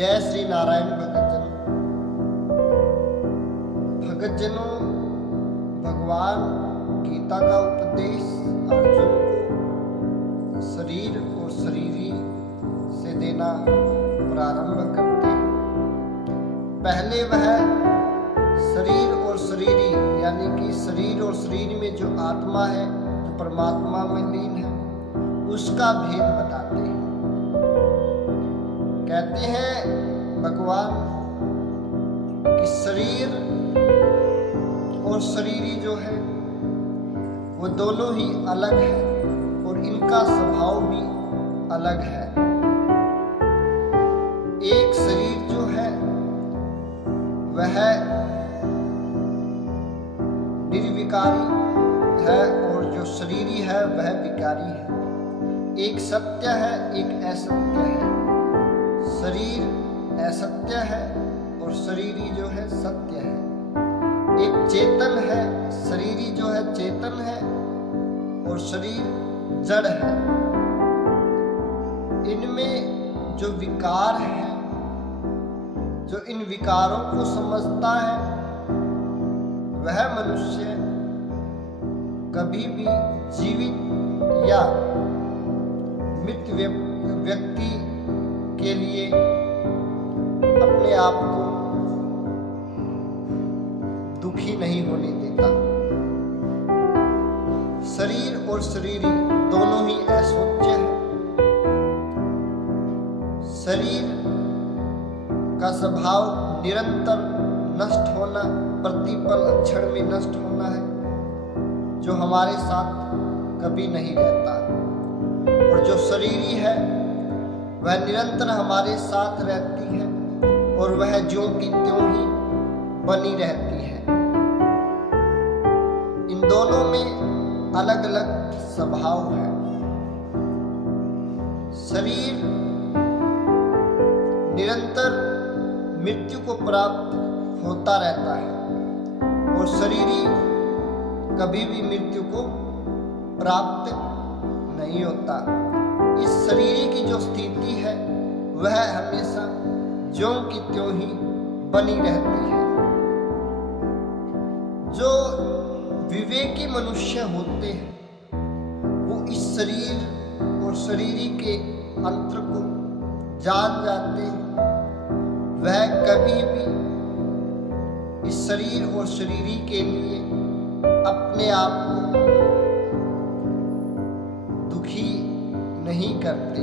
जय श्री नारायण भगत जनों, भगवान गीता का उपदेश अर्जुन को शरीर और शरीरी से देना प्रारंभ करते हैं। पहले वह शरीर और शरीरी यानी कि शरीर और शरीर में जो आत्मा है, जो परमात्मा में लीन है, उसका भेद बताते हैं। कहते हैं भगवान कि शरीर और शरीरी जो है वो दोनों ही अलग है और इनका स्वभाव भी अलग है। एक शरीर जो है वह निर्विकारी है और जो शरीरी है वह विकारी है। एक सत्य है, एक असत्य है। शरीर असत्य है और शरीरी जो है सत्य है। एक चेतन है, शरीरी जो है चेतन है और शरीर जड़ है। इनमें जो विकार है, जो इन विकारों को समझता है, वह मनुष्य कभी भी जीवित या मृत व्यक्ति के लिए अपने आप को दुखी नहीं होने देता। शरीर और शरीरी दोनों ही असोच्य है। शरीर का स्वभाव निरंतर नष्ट होना, प्रतिपल क्षण में नष्ट होना है, जो हमारे साथ कभी नहीं रहता। और जो शरीरी है वह निरंतर हमारे साथ रहती है और वह ज्यों की त्यों ही बनी रहती है। इन दोनों में अलग अलग स्वभाव है। शरीर निरंतर मृत्यु को प्राप्त होता रहता है और शरीरी कभी भी मृत्यु को प्राप्त नहीं होता। इस शरीरी की जो स्थिति है वह हमेशा ज्यों की त्यों ही बनी रहती है। जो विवेकी मनुष्य होते हैं वो इस शरीर और शरीरी के अंतर को जान जाते हैं। वह कभी भी इस शरीर और शरीरी के लिए अपने आप को दुखी नहीं करते।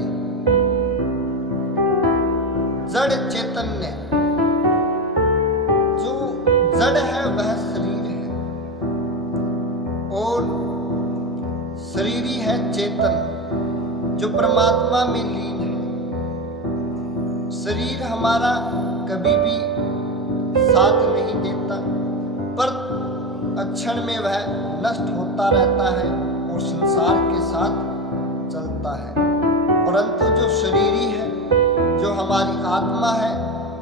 जड़ चैतन्य, जो जड़ है वह शरीर है और शरीरी है चेतन, जो परमात्मा में लीन है। शरीर हमारा कभी भी साथ नहीं देता, पर अक्षण में वह नष्ट होता रहता है और संसार के साथ चलता है। परंतु जो शरीरी है, जो हमारी आत्मा है,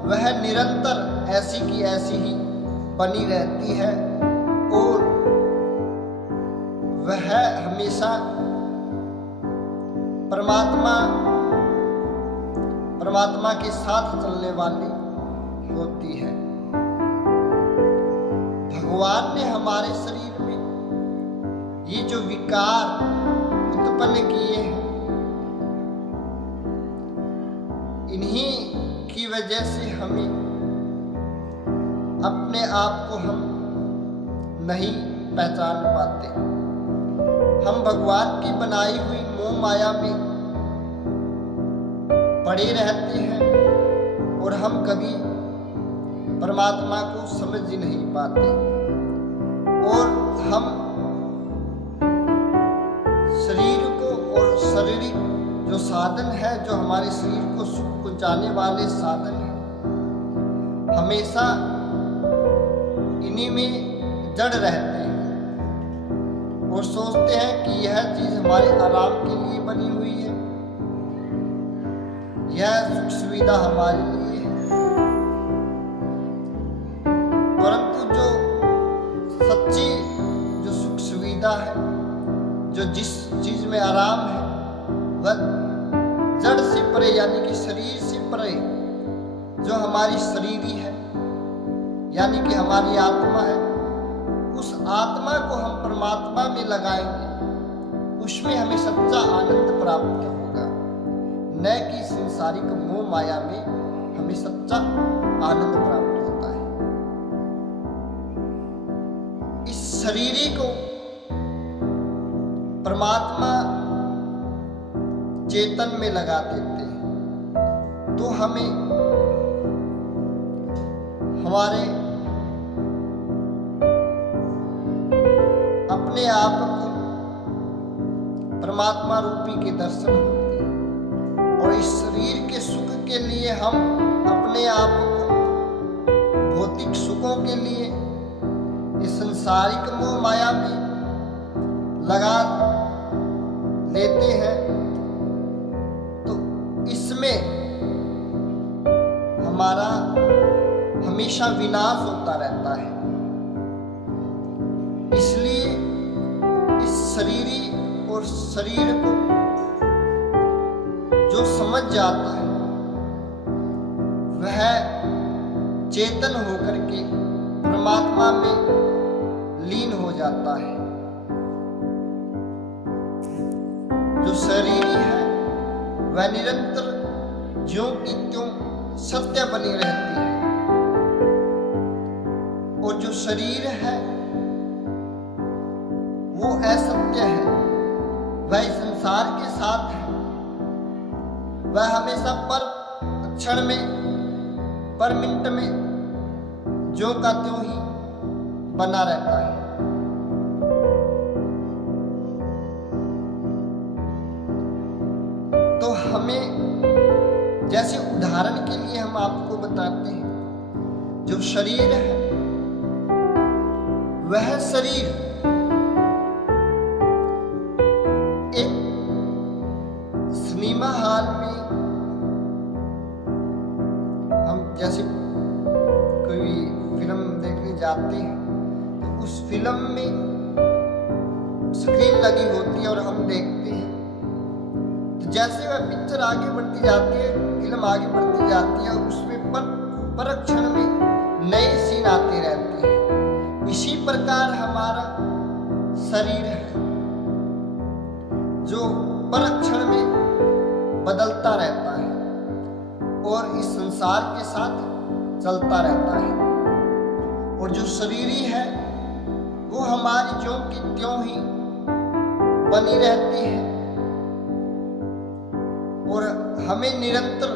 वह निरंतर ऐसी की ऐसी ही बनी रहती है और वह हमेशा परमात्मा के साथ चलने वाली होती है। भगवान ने हमारे शरीर में ये जो विकार उत्पन्न किए हैं, इन्हीं की वजह से हमें अपने आप को हम नहीं पहचान पाते। हम भगवान की बनाई हुई मोह माया में पड़े रहते हैं और हम कभी परमात्मा को समझ ही नहीं पाते और हम शरीर को और शारीरिक जो साधन है, जो हमारे शरीर को सुख पहुंचाने वाले साधन है, हमेशा इन्हीं में जड़ रहते हैं और सोचते हैं कि यह चीज हमारे आराम के लिए बनी हुई है, यह सुख सुविधा हमारे लिए है। परंतु जो सच्ची जो सुख सुविधा है, जो जिस चीज में आराम है, वह जड़ से परे यानी कि शरीर से परे जो हमारी शरीरी है यानी कि हमारी आत्मा है, उस आत्मा को हम परमात्मा में लगाएंगे, उसमें हमें सच्चा आनंद प्राप्त होगा, न कि संसारिक मोह माया में हमें सच्चा आनंद प्राप्त होता है। इस शरीरी को परमात्मा चेतन में लगा देते हैं तो हमें हमारे अपने आप को परमात्मा रूपी के दर्शन होते हैं। और इस शरीर के सुख के लिए हम अपने आप को भौतिक सुखों के लिए इस संसारिक मोह माया में लगा लेते हैं, तो इसमें हमारा हमेशा विनाश होता रहता है। इसलिए इस शरीरी और शरीर को जो समझ जाता है वह चेतन होकर के परमात्मा में लीन हो जाता है। जो शरीरी है वह निरंतर ज्यों की त्यों सत्य बनी रहती है, और जो शरीर है वो असत्य है, वह संसार के साथ है, वह हमेशा पर क्षण में पर मिनट में ज्यों का त्यों ही बना रहता है। तो हमें जैसे उदाहरण के लिए हम आपको बताते हैं, जो शरीर है वह शरीर एक सिनेमा हॉल में हम जैसे कोई फिल्म देखने जाते हैं तो उस फिल्म में स्क्रीन लगी होती है और हम देखते हैं, तो जैसे वह पिक्चर आगे बढ़ती जाती है, फिल्म आगे बढ़ती जाती है, उसमें पर क्षण में नए सीन आते रहते हैं। इसी प्रकार हमारा शरीर है जो पर क्षण में बदलता रहता है और इस संसार के साथ चलता रहता है। और जो शरीरी है वो हमारी ज्यों की त्यों ही बनी रहती है, और हमें निरंतर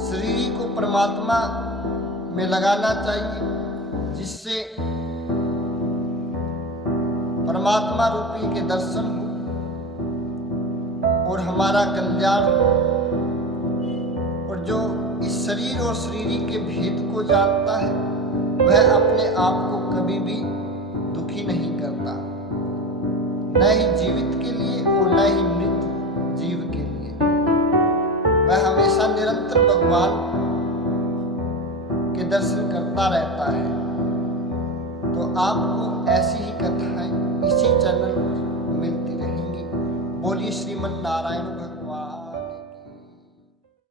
शरीर को परमात्मा में लगाना चाहिए, जिससे परमात्मा रूपी के दर्शन हो और हमारा कल्याण हो। और जो इस शरीर और शरीरी के भेद को जानता है वह अपने आप को कभी भी दुखी नहीं करता, न ही जीवित के लिए और न ही मृत जीव के लिए। वह हमेशा निरंतर भगवान के दर्शन करता रहता है। तो आपको ऐसी ही कथाएं इसी चैनल पर मिलती रहेंगी। बोलिए श्रीमन नारायण भगवान।